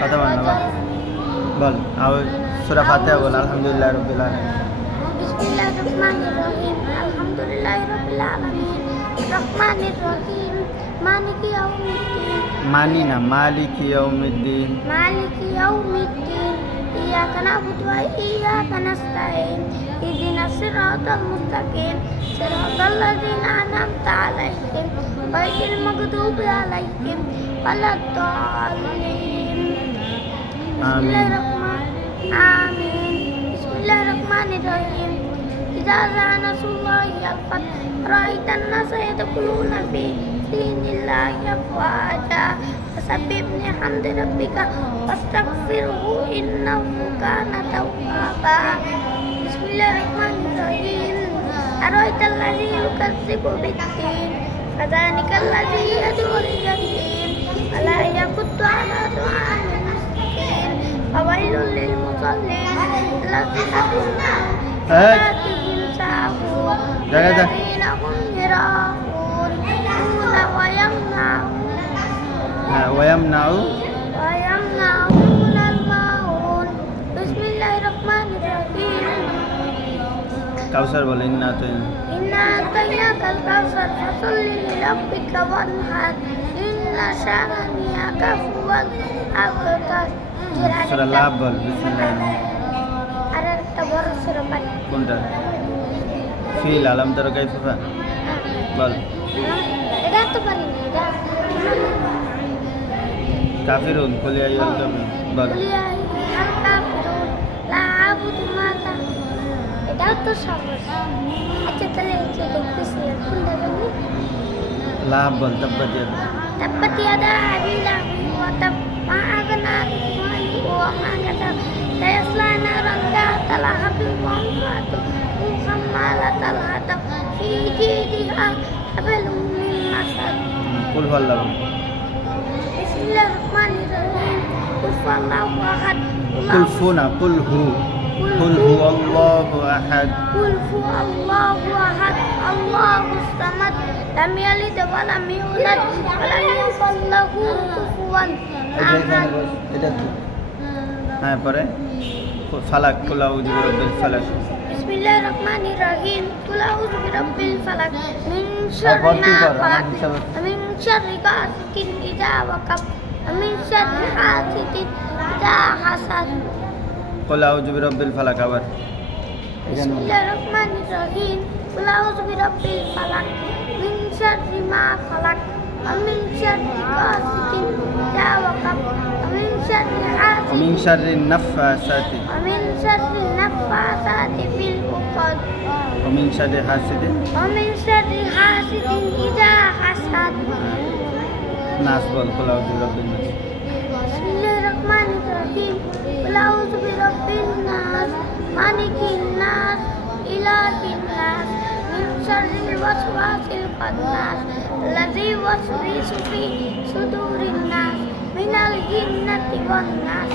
কথা বল না, বল আর সূরা ফাতিহা বল। আলহামদুলিল্লাহ রাব্বিল আলামিন। বিসমিল্লাহির রহমানির রহিম। আলহামদুলিল্লাহি রাব্বিল আলামিন। রহমানির রহিম। মালিকি ইয়াউমিদ্দিন। মানি না, মালিকি ইয়াউমিদ্দিন। মালিকি ইয়াউমিদ্দিন। ইyyaka na'budu wa iyyaka nasta'in। ইহদিনাস সিরাতাল মুস্তাকিম। সিরাতাল লাযিনা আন'আমতা আলাইহিম গায়রিল মাগদুবি আলাইহিম ওয়ালাদ-দাল্লিন। آمين. بسم الله الرحمن الرحيم. إذا جاء نصر الله والفتح رأيت الناس يدخلون في دين الله أفواجا فسبح بحمد ربك واستغفره إنه كان توابا. بسم الله الرحمن الرحيم. أرأيت الذي يكذب بالدين فذلك الذي يدعو اليتيم ولا يحض على طعام المسكين فويل للمصلين الذين هم عن صلاتهم ساهون الذين هم يراءون ويمنعون الماعون. بسم الله الرحمن الرحيم. কাউসার বল। ইন্না أعطيناك الكوثر فصل لربك وانحر إن شانئك هو الأبتر. সূরা লাভ বল। বিসমিল্লাহ। আরেকটা বড় সূরা পারি কোনটা? ফিল আলাম তারা কাইফা বল। এটা তো পারি না। এটা কাফিরুন কুল ইয়া আইয়ুহাল কাফিরুন বল। কুল ইয়া আইয়ুহাল কাফিরুন লা আ'বুদু মা তা'বুদুন। এটাও তো সহজ। আচ্ছা তাহলে এটা দেখতেছি কোনটা জানি। লাভ বল। তাব্বাত ইয়াদা। تبت يدا أبي لهب وتب ما أغنى عنه ماله وما كسب سيصلى نارا ذات لهب وامرأته حمالة الحطب في جيدها حبل من مسد. قل هو الله. بسم الله الرحمن الرحيم. قل هو الله أحد. قل فونا قل هو الله أحد. قل هو الله أحد الله الصمد لم يلد ولم يولد ولم يكن له كفوا أحد. এটা কি? হ্যাঁ পরে ফালাক। কুল আউযু বিরাব্বিল ফালাক। বিসমিল্লাহির রহমানির রহিম। কুল আউযু বিরাব্বিল ফালাক মিন শাররি মা খালাক মিন শাররি গাসিকিন ইযা ওয়াকাব মিন শাররি হাসিদিন ইযা হাসাদ। কুল আউযু বিরাব্বিল ফালাক আবার। বিসমিল্লাহির রহমানির রহিম। কুল আউযু বিরাব্বিল ফালাক মিন শাররি মা খালাক মিন শাররি গাসিকিন ইযা ওয়াকাব মিন শাররি হাসিদিন ومن شر النفاثات ومن شر النفاثات في العقد ومن شر حاسد إذا حسد. নাস বল। কুল আউযু বিরাব্বিন নাস। বিসমিল্লাহির রহমানির রহিম। কুল আউযু বিরাব্বিন নাস মালিকিন নাস ইলাহিন নাস মিন শাররিল ওয়াসওয়াসিল খান্নাস আল্লাযী ইউওয়াসওয়িসু ফি সুদুরিন নাস মিনাল জিন্নাতি ওয়ান নাস.